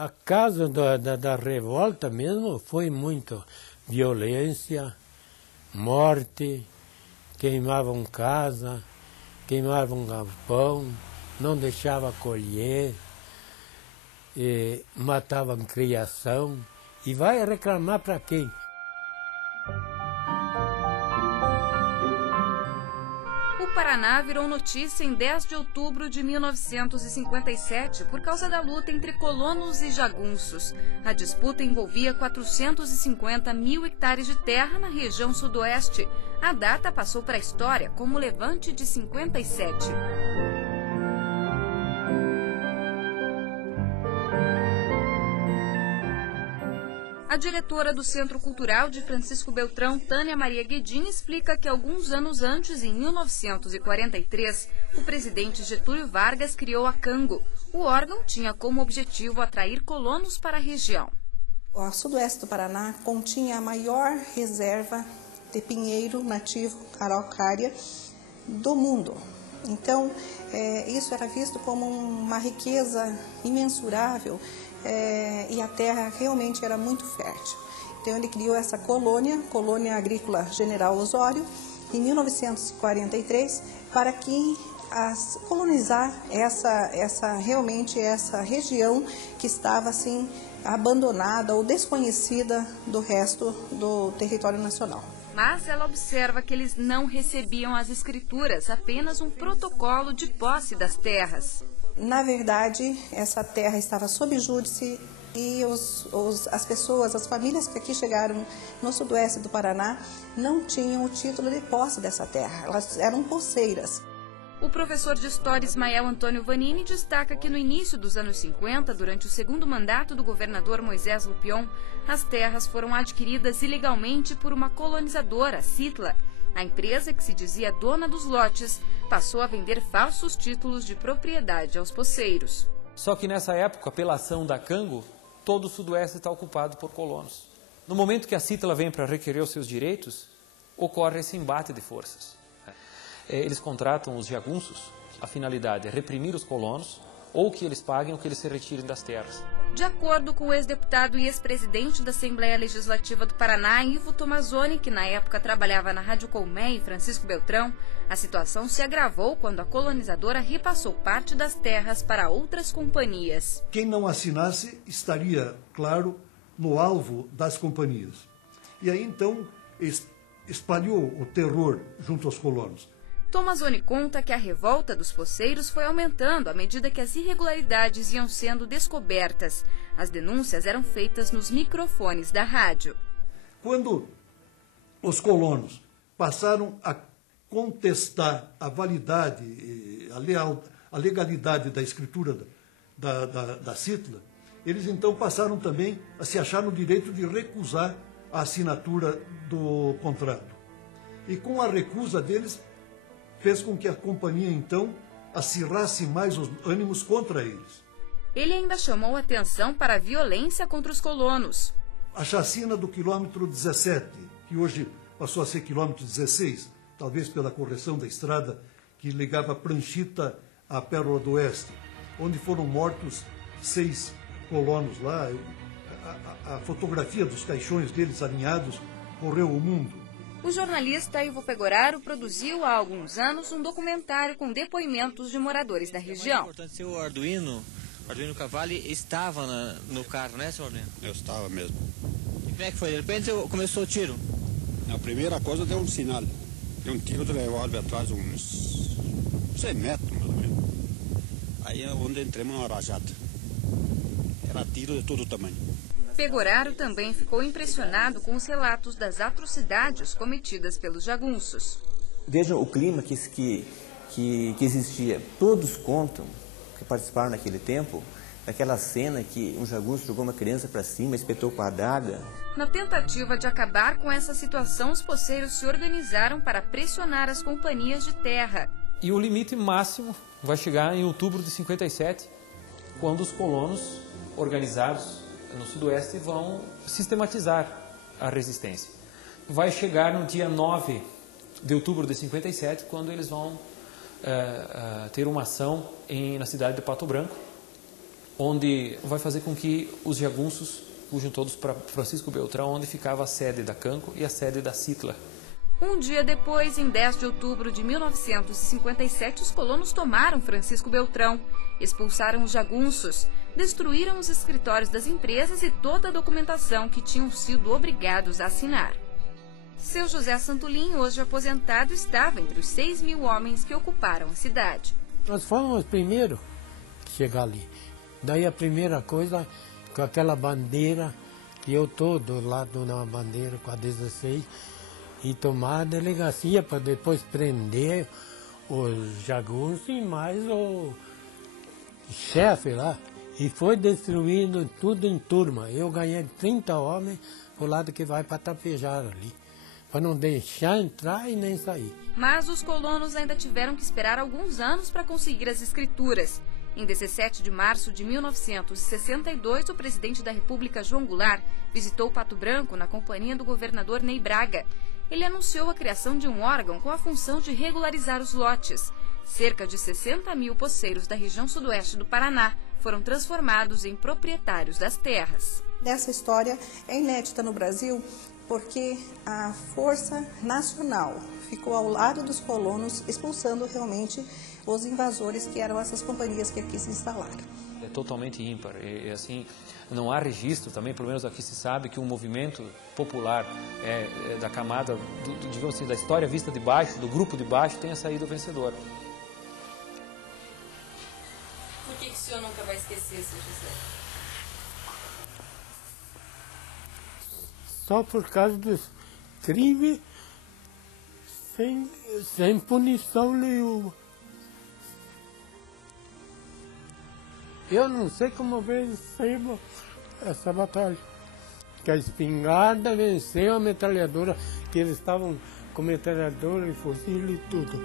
A causa da revolta mesmo foi muito violência, morte, queimavam casa, queimavam galpão, não deixavam colher, matavam criação. E vai reclamar para quem? O Paraná virou notícia em 10 de outubro de 1957 por causa da luta entre colonos e jagunços. A disputa envolvia 450 mil hectares de terra na região sudoeste. A data passou para a história como o Levante de 57. A diretora do Centro Cultural de Francisco Beltrão, Tânia Maria Guedin, explica que alguns anos antes, em 1943, o presidente Getúlio Vargas criou a Cango. O órgão tinha como objetivo atrair colonos para a região. O sudoeste do Paraná continha a maior reserva de pinheiro nativo araucária do mundo. Então, isso era visto como uma riqueza imensurável. E a terra realmente era muito fértil. Então ele criou essa colônia agrícola General Osório, em 1943, para que colonizar realmente essa região que estava assim abandonada ou desconhecida do resto do território nacional. Mas ela observa que eles não recebiam as escrituras, apenas um protocolo de posse das terras. Na verdade, essa terra estava sob júdice e as pessoas, as famílias que aqui chegaram no sudoeste do Paraná não tinham o título de posse dessa terra, elas eram poceiras. O professor de História Ismael Antônio Vanini destaca que no início dos anos 50, durante o segundo mandato do governador Moisés Lupion, as terras foram adquiridas ilegalmente por uma colonizadora, a Citla. A empresa, que se dizia dona dos lotes, passou a vender falsos títulos de propriedade aos poceiros. Só que nessa época, pela ação da Cango, todo o sudoeste está ocupado por colonos. No momento que a Citla vem para requerer os seus direitos, ocorre esse embate de forças. Eles contratam os jagunços, a finalidade é reprimir os colonos, ou que eles paguem ou que eles se retirem das terras. De acordo com o ex-deputado e ex-presidente da Assembleia Legislativa do Paraná, Ivo Tomazoni, que na época trabalhava na Rádio Colmé em Francisco Beltrão, a situação se agravou quando a colonizadora repassou parte das terras para outras companhias. Quem não assinasse estaria, claro, no alvo das companhias. E aí então espalhou o terror junto aos colonos. Tomazoni conta que a revolta dos poceiros foi aumentando à medida que as irregularidades iam sendo descobertas. As denúncias eram feitas nos microfones da rádio. Quando os colonos passaram a contestar a validade, a legalidade da escritura da Citla, eles então passaram também a se achar no direito de recusar a assinatura do contrato. E com a recusa deles, fez com que a companhia, então, acirrasse mais os ânimos contra eles. Ele ainda chamou atenção para a violência contra os colonos. A chacina do quilômetro 17, que hoje passou a ser quilômetro 16, talvez pela correção da estrada que ligava Pranchita à Pérola do Oeste, onde foram mortos 6 colonos lá. A fotografia dos caixões deles alinhados correu o mundo. O jornalista Ivo Pegoraro produziu há alguns anos um documentário com depoimentos de moradores da região. O Arduino Cavalli estava no carro, né, senhor Arduino? Eu estava mesmo. E como é que foi? De repente começou o tiro? A primeira coisa deu um sinal. Deu um tiro de revólver atrás, uns 100 metros, mais ou menos. Aí é onde entramos na rajada. Era tiro de todo tamanho. Pegoraro também ficou impressionado com os relatos das atrocidades cometidas pelos jagunços. Vejam o clima que existia. Todos contam, que participaram naquele tempo, daquela cena que um jagunço jogou uma criança para cima, espetou com a adaga. Na tentativa de acabar com essa situação, os poceiros se organizaram para pressionar as companhias de terra. E o limite máximo vai chegar em outubro de 57, quando os colonos organizados no sudoeste vão sistematizar a resistência. Vai chegar no dia 9 de outubro de 57, quando eles vão ter uma ação na cidade de Pato Branco, onde vai fazer com que os jagunços fujam todos para Francisco Beltrão, onde ficava a sede da Canco e a sede da Citla. Um dia depois, em 10 de outubro de 1957, os colonos tomaram Francisco Beltrão, expulsaram os jagunços, destruíram os escritórios das empresas e toda a documentação que tinham sido obrigados a assinar. Seu José Santulim, hoje aposentado, estava entre os 6.000 homens que ocuparam a cidade. Nós fomos os primeiros que chegar ali. Daí a primeira coisa, com aquela bandeira, que eu estou do lado da bandeira com a 16, e tomar a delegacia para depois prender os jagunços e mais o chefe lá. E foi destruindo tudo em turma. Eu ganhei 30 homens pro lado que vai para Tapejara ali, para não deixar entrar e nem sair. Mas os colonos ainda tiveram que esperar alguns anos para conseguir as escrituras. Em 17 de março de 1962, o presidente da República, João Goulart, visitou Pato Branco na companhia do governador Ney Braga. Ele anunciou a criação de um órgão com a função de regularizar os lotes. Cerca de 60.000 poceiros da região sudoeste do Paraná foram transformados em proprietários das terras. Essa história é inédita no Brasil porque a Força Nacional ficou ao lado dos colonos, expulsando realmente os invasores, que eram essas companhias que aqui se instalaram. É totalmente ímpar. E assim, não há registro também, pelo menos aqui se sabe, que um movimento popular da camada, digamos assim, da história vista de baixo, do grupo de baixo, tenha saído vencedor. Por que o senhor nunca vai esquecer, seu José? Só por causa dos crimes sem punição nenhuma. Eu não sei como vencemos essa batalha. Que a espingarda venceu a metralhadora, que eles estavam com metralhadora e fuzil e tudo.